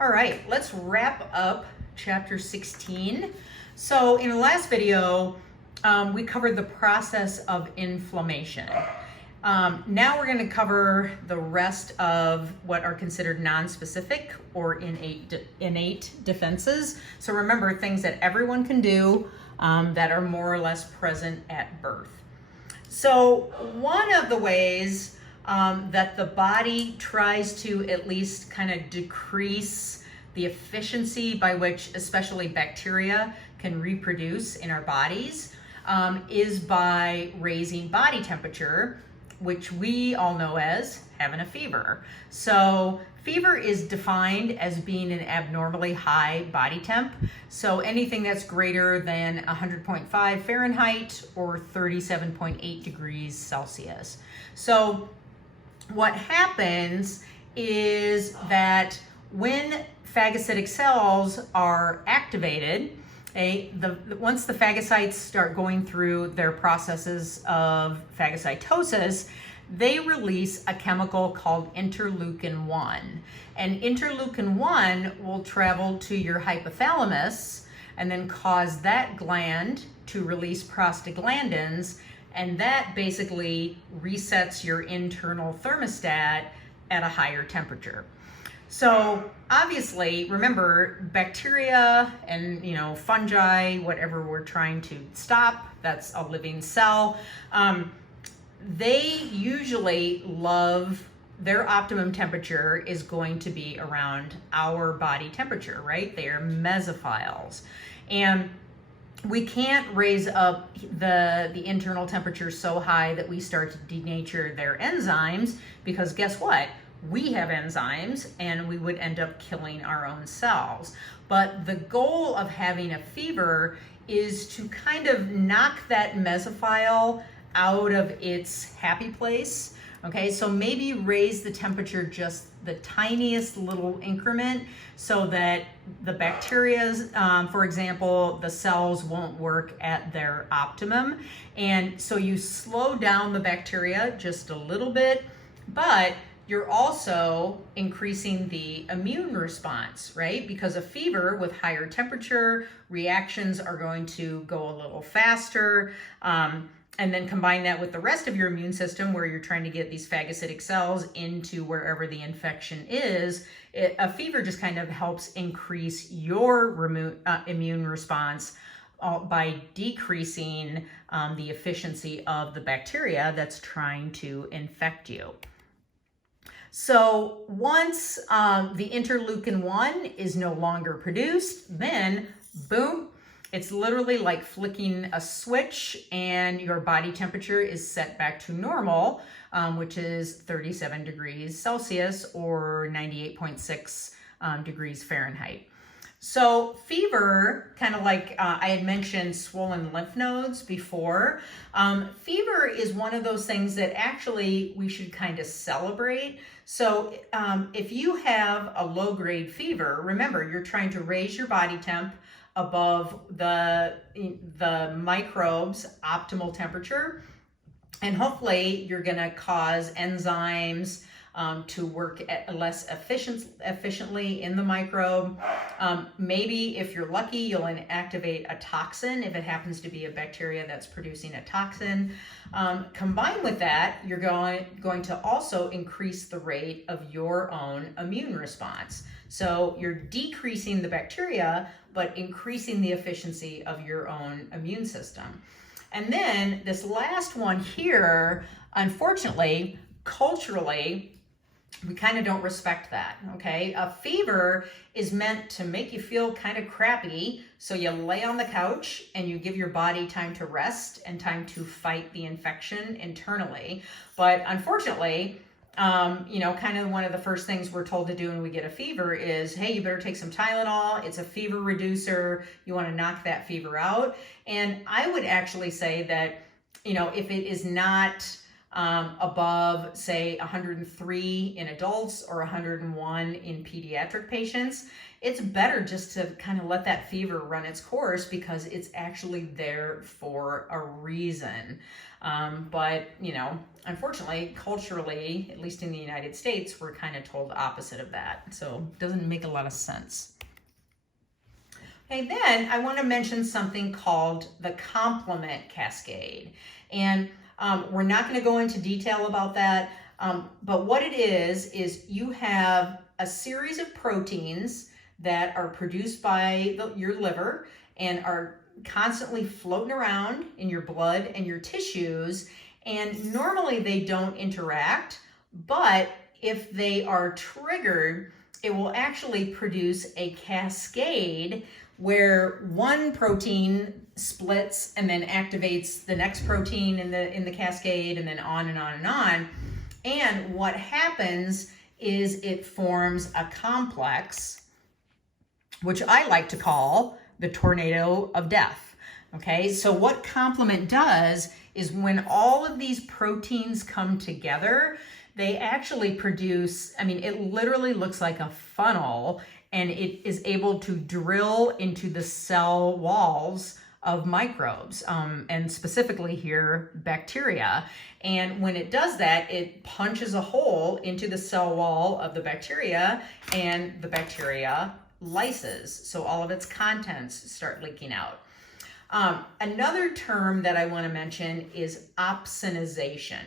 All right, let's wrap up chapter 16. So in the last video, we covered the process of inflammation. Now we're going to cover the rest of what are considered non-specific or innate defenses. So remember, things that everyone can do that are more or less present at birth. So one of the ways that the body tries to at least kind of decrease the efficiency by which especially bacteria can reproduce in our bodies is by raising body temperature, which we all know as having a fever. So fever is defined as being an abnormally high body temp. So anything that's greater than 100.5 Fahrenheit or 37.8 degrees Celsius. So what happens is that when phagocytic cells are activated, once the phagocytes start going through their processes of phagocytosis, they release a chemical called interleukin-1. And interleukin-1 will travel to your hypothalamus and then cause that gland to release prostaglandins, and that basically resets your internal thermostat at a higher temperature. So obviously, remember, bacteria and fungi, whatever we're trying to stop, that's a living cell, they usually love, their optimum temperature is going to be around our body temperature, right? They are mesophiles. And we can't raise up the internal temperature so high that we start to denature their enzymes, because guess what? We have enzymes and we would end up killing our own cells. But the goal of having a fever is to kind of knock that mesophile out of its happy place. Okay, so maybe raise the temperature just the tiniest little increment so that the bacteria, for example, the cells won't work at their optimum. And so you slow down the bacteria just a little bit, but you're also increasing the immune response, right? Because a fever with higher temperature, reactions are going to go a little faster. And then combine that with the rest of your immune system where you're trying to get these phagocytic cells into wherever the infection is. A fever just kind of helps increase your immune response by decreasing the efficiency of the bacteria that's trying to infect you. So once the interleukin-1 is no longer produced, then boom, it's literally like flicking a switch and your body temperature is set back to normal, which is 37 degrees Celsius or 98.6 degrees Fahrenheit. So fever, kind of like I had mentioned swollen lymph nodes before, fever is one of those things that actually we should kind of celebrate. So if you have a low-grade fever, remember, you're trying to raise your body temp above the microbes' optimal temperature, and hopefully you're going to cause enzymes to work less efficiently in the microbe. Maybe if you're lucky, you'll inactivate a toxin if it happens to be a bacteria that's producing a toxin. Combined with that, you're going to also increase the rate of your own immune response. So you're decreasing the bacteria, but increasing the efficiency of your own immune system. And then this last one here, unfortunately, culturally, we kind of don't respect that, okay? A fever is meant to make you feel kind of crappy, so you lay on the couch and you give your body time to rest and time to fight the infection internally. But unfortunately, kind of one of the first things we're told to do when we get a fever is, hey, you better take some Tylenol. It's a fever reducer. You want to knock that fever out. And I would actually say that, if it is not above, say, 103 in adults or 101 in pediatric patients, it's better just to kind of let that fever run its course because it's actually there for a reason. But, you know, unfortunately, culturally, at least in the United States, we're kind of told the opposite of that. So it doesn't make a lot of sense. Okay, then I want to mention something called the complement cascade. And we're not going to go into detail about that, but what it is you have a series of proteins that are produced by your liver and are constantly floating around in your blood and your tissues, and normally they don't interact, but if they are triggered, it will actually produce a cascade where one protein splits and then activates the next protein in the cascade, and then on and on and on. And what happens is it forms a complex, which I like to call the tornado of death. Okay, so what complement does is when all of these proteins come together, they actually produce, I mean, it literally looks like a funnel, and it is able to drill into the cell walls of microbes, and specifically here, bacteria. And when it does that, it punches a hole into the cell wall of the bacteria, and the bacteria lyses. So all of its contents start leaking out. Another term that I want to mention is opsonization.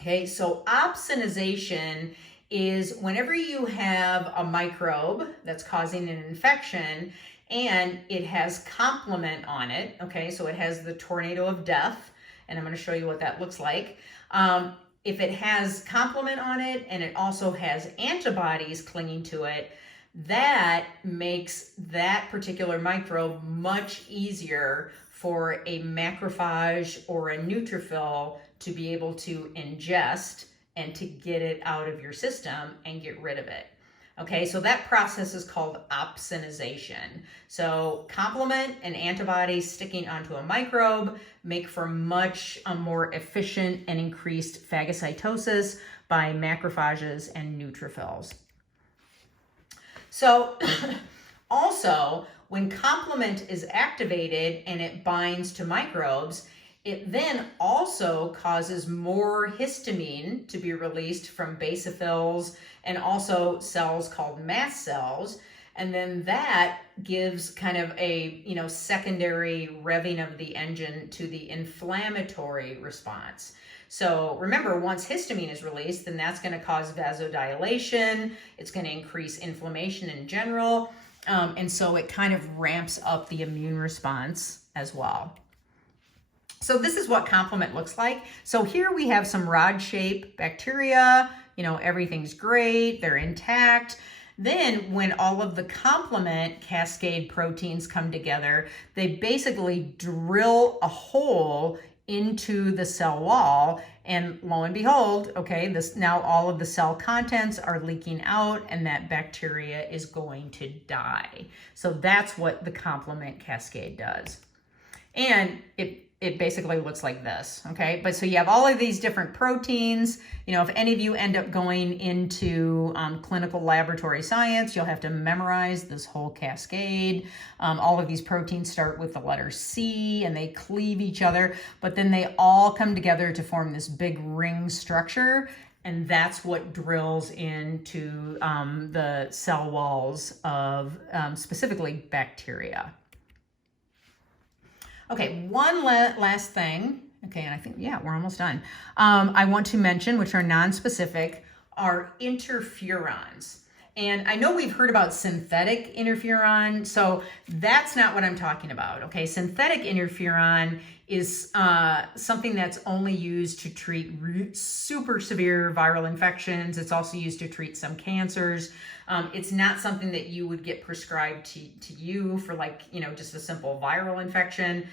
Okay, so opsonization is whenever you have a microbe that's causing an infection and it has complement on it, okay, so it has the tornado of death, and I'm going to show you what that looks like. If it has complement on it and it also has antibodies clinging to it, that makes that particular microbe much easier for a macrophage or a neutrophil to be able to ingest and to get it out of your system and get rid of it. Okay, so that process is called opsonization. So complement and antibodies sticking onto a microbe make for much more efficient and increased phagocytosis by macrophages and neutrophils. So also, when complement is activated and it binds to microbes, it then also causes more histamine to be released from basophils and also cells called mast cells. And then that gives kind of a, you know, secondary revving of the engine to the inflammatory response. So remember, once histamine is released, then that's going to cause vasodilation. It's going to increase inflammation in general. And so it kind of ramps up the immune response as well. So this is what complement looks like. So here we have some rod-shaped bacteria. You know, everything's great. They're intact. Then when all of the complement cascade proteins come together, they basically drill a hole into the cell wall, and lo and behold, okay, this now all of the cell contents are leaking out and that bacteria is going to die. So that's what the complement cascade does. And it basically looks like this, okay? But so you have all of these different proteins. You know, if any of you end up going into clinical laboratory science, you'll have to memorize this whole cascade. All of these proteins start with the letter C and they cleave each other, but then they all come together to form this big ring structure. And that's what drills into the cell walls of specifically bacteria. Okay, one last thing. Okay, and I think, yeah, we're almost done. I want to mention, which are non-specific, are interferons. And I know we've heard about synthetic interferon, so that's not what I'm talking about, okay? Synthetic interferon is something that's only used to treat super severe viral infections. It's also used to treat some cancers. It's not something that you would get prescribed to you for, like, you know, just a simple viral infection,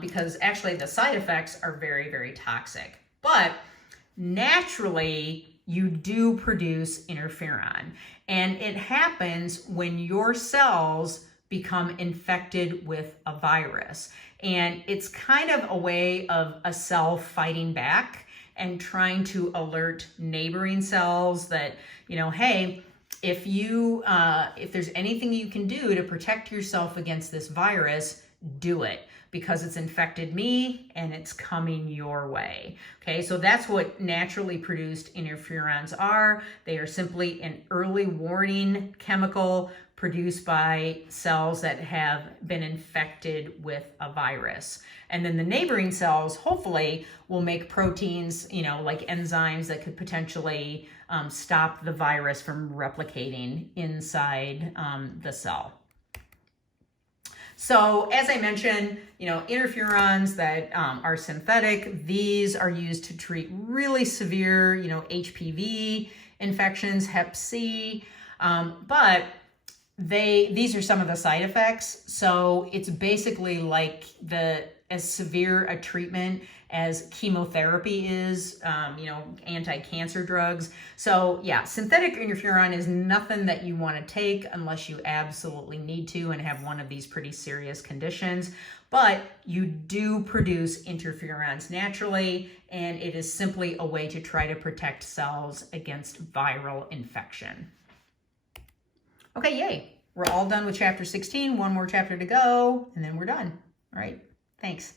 because actually the side effects are very, very toxic. But naturally, you do produce interferon, and it happens when your cells become infected with a virus. And it's kind of a way of a cell fighting back and trying to alert neighboring cells that, you know, hey, if there's anything you can do to protect yourself against this virus, do it, because it's infected me and it's coming your way. Okay, so that's what naturally produced interferons are. They are simply an early warning chemical produced by cells that have been infected with a virus. And then the neighboring cells, hopefully, will make proteins, you know, like enzymes that could potentially stop the virus from replicating inside the cell. So as I mentioned, you know, interferons that are synthetic, these are used to treat really severe, you know, HPV infections, Hep C, but these are some of the side effects. So it's basically like as severe a treatment as chemotherapy is, you know, anti-cancer drugs. So yeah, synthetic interferon is nothing that you want to take unless you absolutely need to and have one of these pretty serious conditions. But you do produce interferons naturally, and it is simply a way to try to protect cells against viral infection. Okay, yay. We're all done with chapter 16. One more chapter to go, and then we're done. All right, thanks.